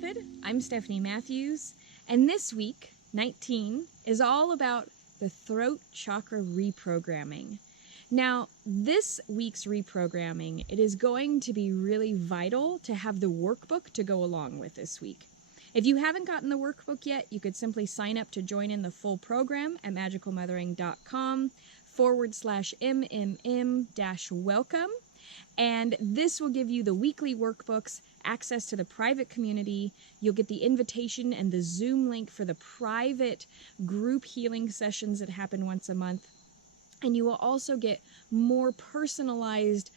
Method. I'm Stephanie Matthews, and this week, 19, is all about the throat chakra reprogramming. Now, this week's reprogramming, it is going to be really vital to have the workbook to go along with this week. If you haven't gotten the workbook yet, you could simply sign up to join in the full program at magicalmothering.com/MMM-welcome. And this will give you the weekly workbooks, access to the private community. You'll get the invitation and the Zoom link for the private group healing sessions that happen once a month. And you will also get more personalized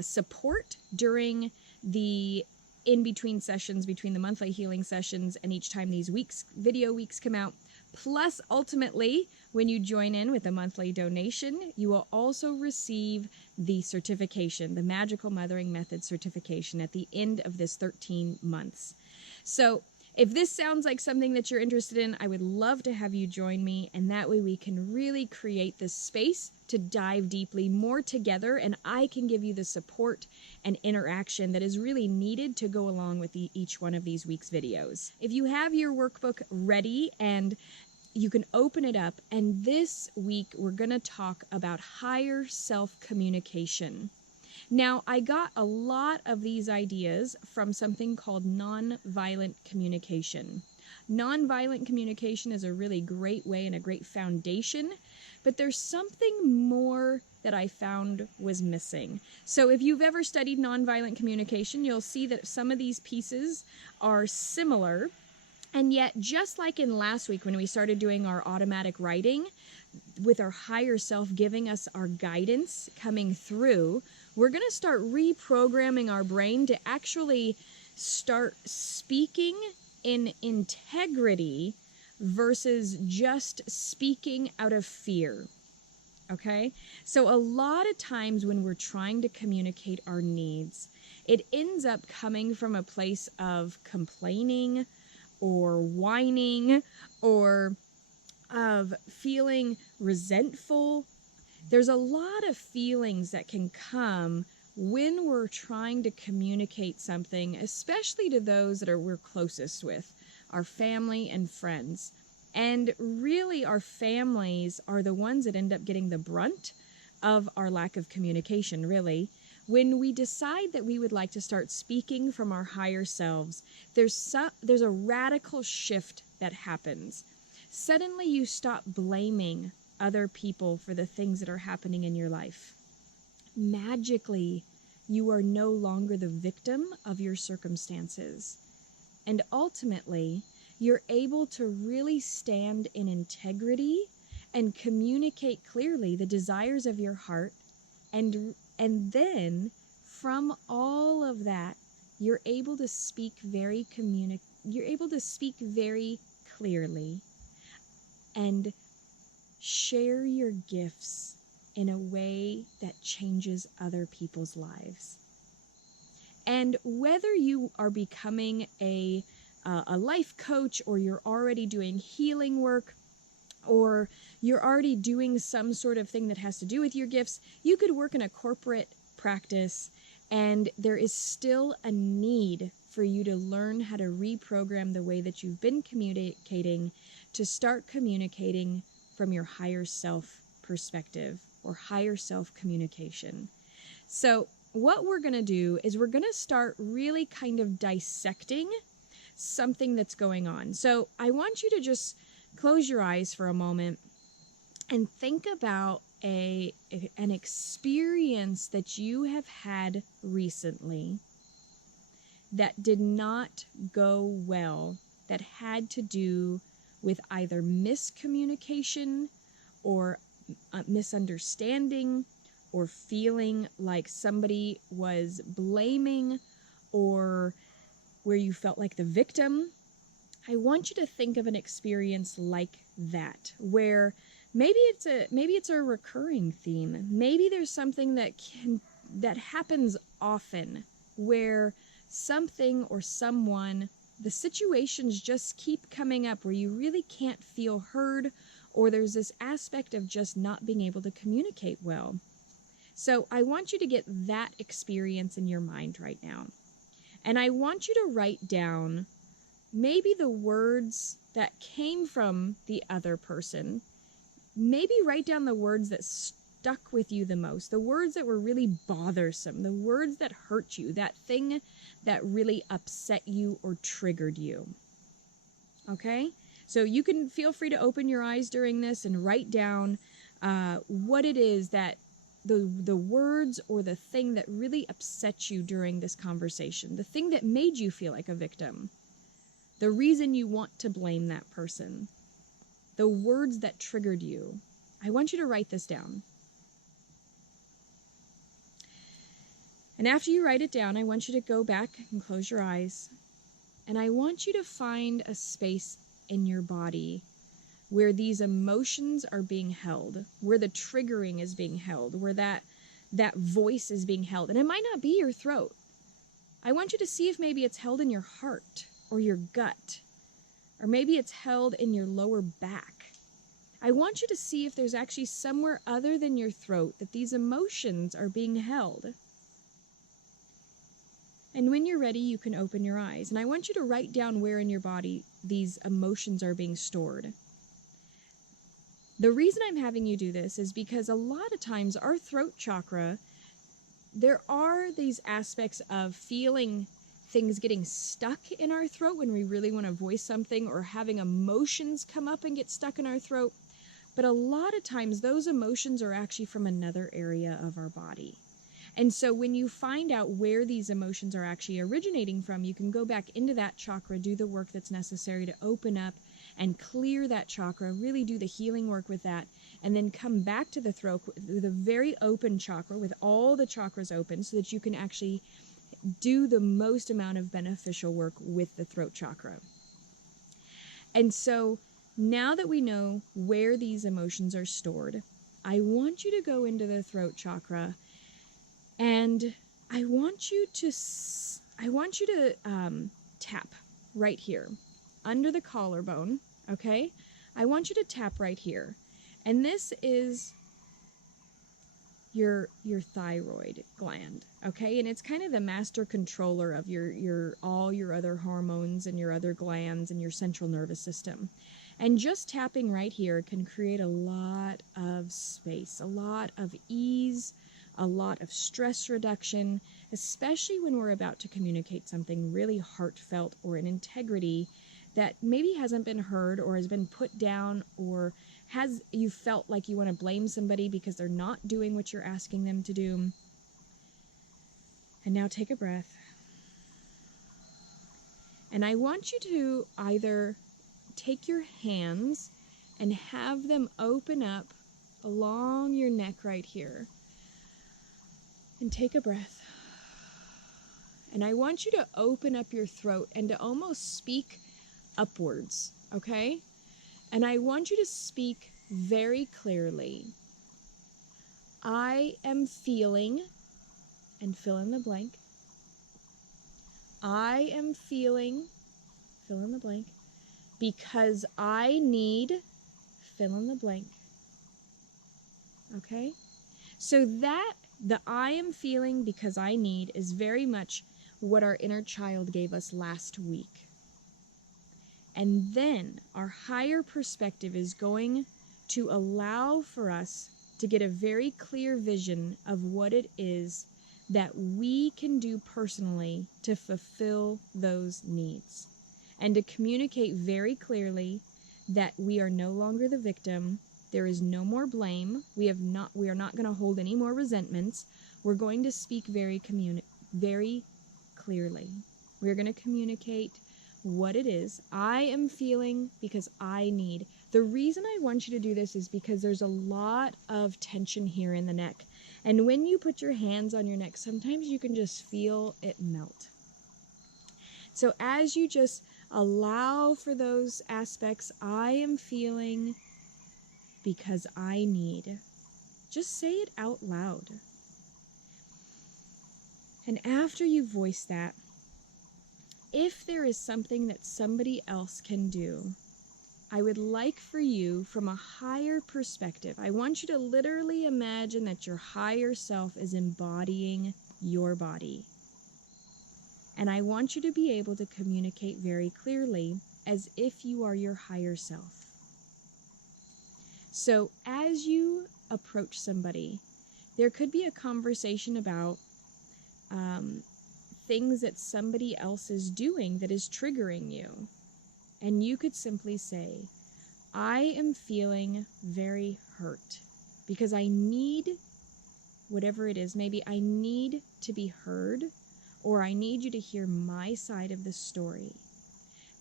support during the in-between sessions, between the monthly healing sessions and each time these video weeks come out. Plus, ultimately, when you join in with a monthly donation, you will also receive the certification, the Magical Mothering Method certification at the end of this 13 months. So if this sounds like something that you're interested in, I would love to have you join me, and that way we can really create this space to dive deeply more together, and I can give you the support and interaction that is really needed to go along with each one of these week's videos. If you have your workbook ready, and you can open it up, and this week we're going to talk about higher self-communication. Now, I got a lot of these ideas from something called nonviolent communication. Nonviolent communication is a really great way and a great foundation, but there's something more that I found was missing. So if you've ever studied nonviolent communication, you'll see that some of these pieces are similar. And yet, just like in last week when we started doing our automatic writing, with our higher self giving us our guidance coming through, we're going to start reprogramming our brain to actually start speaking in integrity versus just speaking out of fear. Okay? So a lot of times when we're trying to communicate our needs, it ends up coming from a place of complaining, or whining, or of feeling resentful. There's a lot of feelings that can come when we're trying to communicate something, especially to those that we're closest with, our family and friends. And really, our families are the ones that end up getting the brunt of our lack of communication, really. When we decide that we would like to start speaking from our higher selves, there's a radical shift that happens. Suddenly you stop blaming other people for the things that are happening in your life. Magically, you are no longer the victim of your circumstances. And ultimately, you're able to really stand in integrity and communicate clearly the desires of your heart, and then from all of that, you're able to speak very clearly and share your gifts in a way that changes other people's lives. And whether you are becoming a life coach, or you're already doing healing work, or you're already doing some sort of thing that has to do with your gifts, you could work in a corporate practice, and there is still a need for you to learn how to reprogram the way that you've been communicating to start communicating from your higher self perspective, or higher self communication. So what we're going to do is we're going to start really kind of dissecting something that's going on. So I want you to just close your eyes for a moment and think about an experience that you have had recently that did not go well, that had to do with either miscommunication or misunderstanding, or feeling like somebody was blaming, or where you felt like the victim. I want you to think of an experience like that, where maybe it's a recurring theme. Maybe there's something that happens often, where something or someone, the situations just keep coming up where you really can't feel heard, or there's this aspect of just not being able to communicate well. So I want you to get that experience in your mind right now. And I want you to write down maybe the words that came from the other person, maybe write down the words that stuck with you the most, the words that were really bothersome, the words that hurt you, that thing that really upset you or triggered you. Okay? So you can feel free to open your eyes during this and write down what it is that the words or the thing that really upset you during this conversation, the thing that made you feel like a victim, the reason you want to blame that person, the words that triggered you. I want you to write this down. And after you write it down, I want you to go back and close your eyes. And I want you to find a space in your body where these emotions are being held, where the triggering is being held, where that voice is being held. And it might not be your throat. I want you to see if maybe it's held in your heart or your gut, or maybe it's held in your lower back. I want you to see if there's actually somewhere other than your throat that these emotions are being held. And when you're ready, you can open your eyes. And I want you to write down where in your body these emotions are being stored. The reason I'm having you do this is because a lot of times our throat chakra, there are these aspects of feeling things getting stuck in our throat when we really want to voice something, or having emotions come up and get stuck in our throat. But a lot of times those emotions are actually from another area of our body. And so when you find out where these emotions are actually originating from, you can go back into that chakra, do the work that's necessary to open up and clear that chakra, really do the healing work with that, and then come back to the throat with a very open chakra, with all the chakras open, so that you can actually do the most amount of beneficial work with the throat chakra. And so now that we know where these emotions are stored, I want you to go into the throat chakra, and I want you to tap right here under the collarbone. Okay, I want you to tap right here, and this is your thyroid gland. Okay, and it's kind of the master controller of your all your other hormones and your other glands and your central nervous system. And just tapping right here can create a lot of space, a lot of ease, a lot of stress reduction, especially when we're about to communicate something really heartfelt or an integrity that maybe hasn't been heard or has been put down, or you felt like you want to blame somebody because they're not doing what you're asking them to do. And now take a breath. And I want you to either take your hands and have them open up along your neck right here. And take a breath. And I want you to open up your throat and to almost speak upwards, okay? And I want you to speak very clearly. I am feeling, and fill in the blank. I am feeling, fill in the blank, because I need, fill in the blank. Okay? So that, the I am feeling because I need, is very much what our inner child gave us last week. And then our higher perspective is going to allow for us to get a very clear vision of what it is that we can do personally to fulfill those needs, and to communicate very clearly that we are no longer the victim. There is no more blame. We are not going to hold any more resentments. We're going to speak very clearly. We're going to communicate what it is I am feeling because I need. The reason I want you to do this is because there's a lot of tension here in the neck. And when you put your hands on your neck, sometimes you can just feel it melt. So as you just allow for those aspects, I am feeling because I need. Just say it out loud. And after you voice that, if there is something that somebody else can do, I would like for you, from a higher perspective, I want you to literally imagine that your higher self is embodying your body. And I want you to be able to communicate very clearly as if you are your higher self. So as you approach somebody, there could be a conversation about things that somebody else is doing that is triggering you. And you could simply say, I am feeling very hurt because I need, whatever it is, maybe I need to be heard, or I need you to hear my side of the story.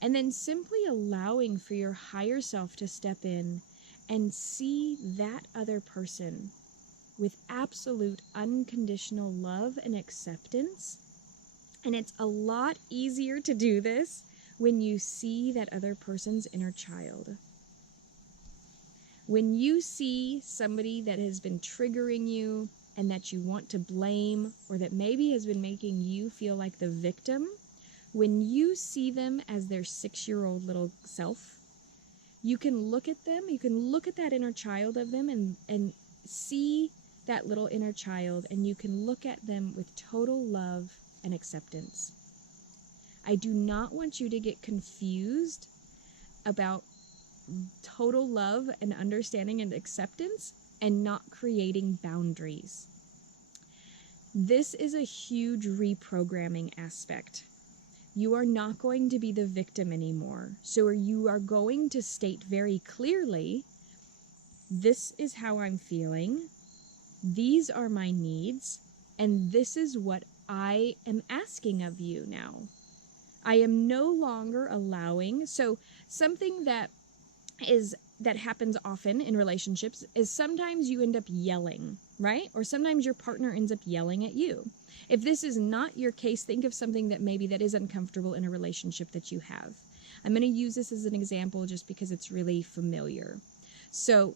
And then simply allowing for your higher self to step in and see that other person with absolute unconditional love and acceptance. And it's a lot easier to do this when you see that other person's inner child. When you see somebody that has been triggering you and that you want to blame, or that maybe has been making you feel like the victim, when you see them as their 6-year-old little self, you can look at them, you can look at that inner child of them and see that little inner child, and you can look at them with total love and acceptance. I do not want you to get confused about total love and understanding and acceptance and not creating boundaries. This is a huge reprogramming aspect. You are not going to be the victim anymore. So you are going to state very clearly, this is how I'm feeling, these are my needs, and this is what I am asking of you now. I am no longer allowing, so something that happens often in relationships is sometimes you end up yelling, right? Or sometimes your partner ends up yelling at you. If this is not your case, think of something that maybe that is uncomfortable in a relationship that you have. I'm going to use this as an example just because it's really familiar. So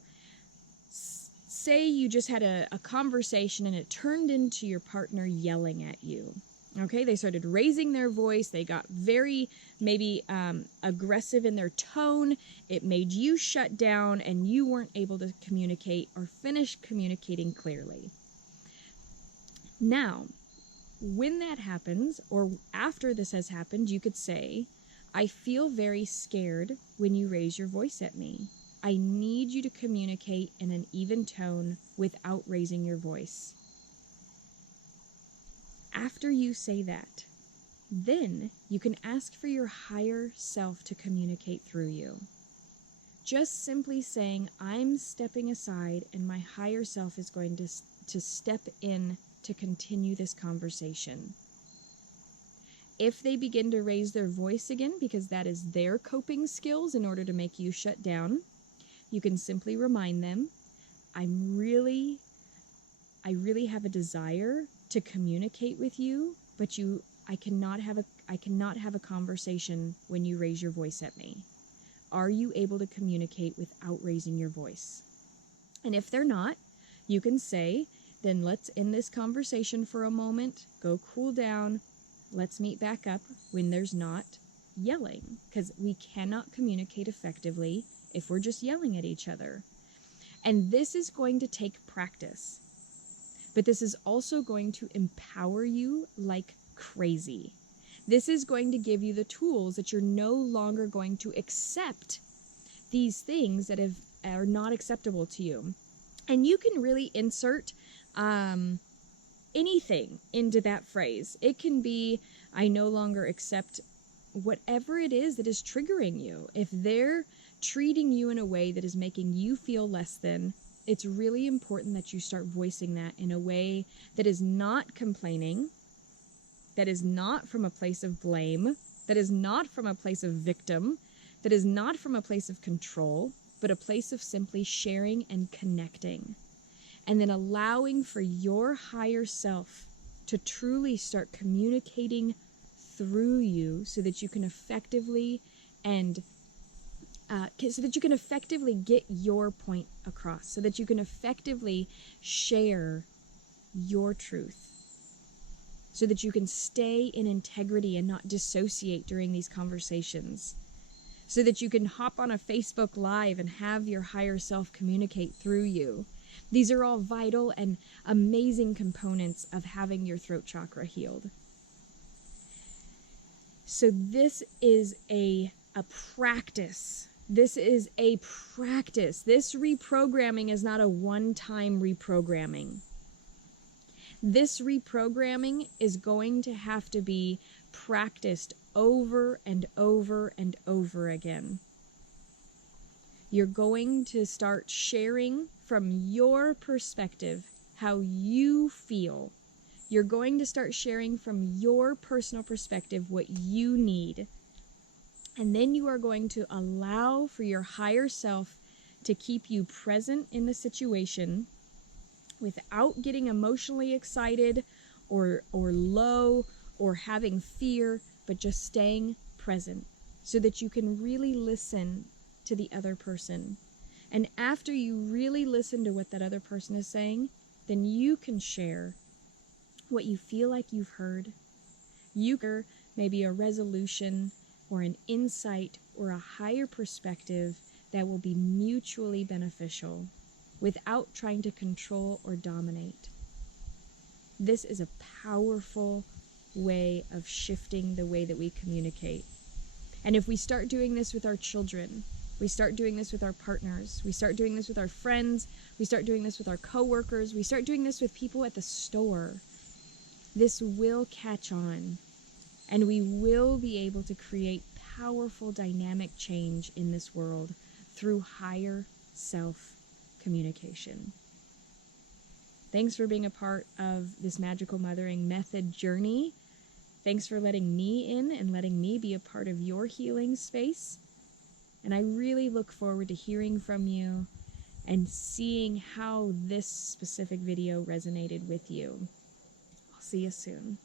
say you just had a conversation and it turned into your partner yelling at you. Okay, they started raising their voice. They got very maybe aggressive in their tone. It made you shut down and you weren't able to communicate or finish communicating clearly. Now, when that happens, or after this has happened, you could say, I feel very scared when you raise your voice at me. I need you to communicate in an even tone without raising your voice. After you say that, then you can ask for your higher self to communicate through you. Just simply saying, I'm stepping aside and my higher self is going to step in to continue this conversation. If they begin to raise their voice again, because that is their coping skills in order to make you shut down, you can simply remind them, I really have a desire to communicate with you, but I cannot have a conversation when you raise your voice at me. Are you able to communicate without raising your voice? And if they're not, you can say, then let's end this conversation for a moment, go cool down, let's meet back up when there's not yelling, because we cannot communicate effectively if we're just yelling at each other. And this is going to take practice. But this is also going to empower you like crazy. This is going to give you the tools that you're no longer going to accept these things that are not acceptable to you. And you can really insert anything into that phrase. It can be, I no longer accept whatever it is that is triggering you. If they're treating you in a way that is making you feel less than, it's really important that you start voicing that in a way that is not complaining, that is not from a place of blame, that is not from a place of victim, that is not from a place of control, but a place of simply sharing and connecting. And then allowing for your higher self to truly start communicating through you so that you can effectively get your point across, so that you can effectively share your truth, so that you can stay in integrity and not dissociate during these conversations, so that you can hop on a Facebook Live and have your higher self communicate through you. These are all vital and amazing components of having your throat chakra healed. So this is a practice. This is a practice. This reprogramming is not a one-time reprogramming. This reprogramming is going to have to be practiced over and over and over again. You're going to start sharing from your perspective how you feel. You're going to start sharing from your personal perspective what you need. And then you are going to allow for your higher self to keep you present in the situation without getting emotionally excited or low or having fear, but just staying present so that you can really listen to the other person. And after you really listen to what that other person is saying, then you can share what you feel like you've heard. You can maybe a resolution or an insight or a higher perspective that will be mutually beneficial without trying to control or dominate. This is a powerful way of shifting the way that we communicate. And if we start doing this with our children, we start doing this with our partners, we start doing this with our friends, we start doing this with our coworkers, we start doing this with people at the store, this will catch on, and we will be able to create powerful dynamic change in this world through higher self-communication. Thanks for being a part of this Magical Mothering Method journey. Thanks for letting me in and letting me be a part of your healing space. And I really look forward to hearing from you and seeing how this specific video resonated with you. I'll see you soon.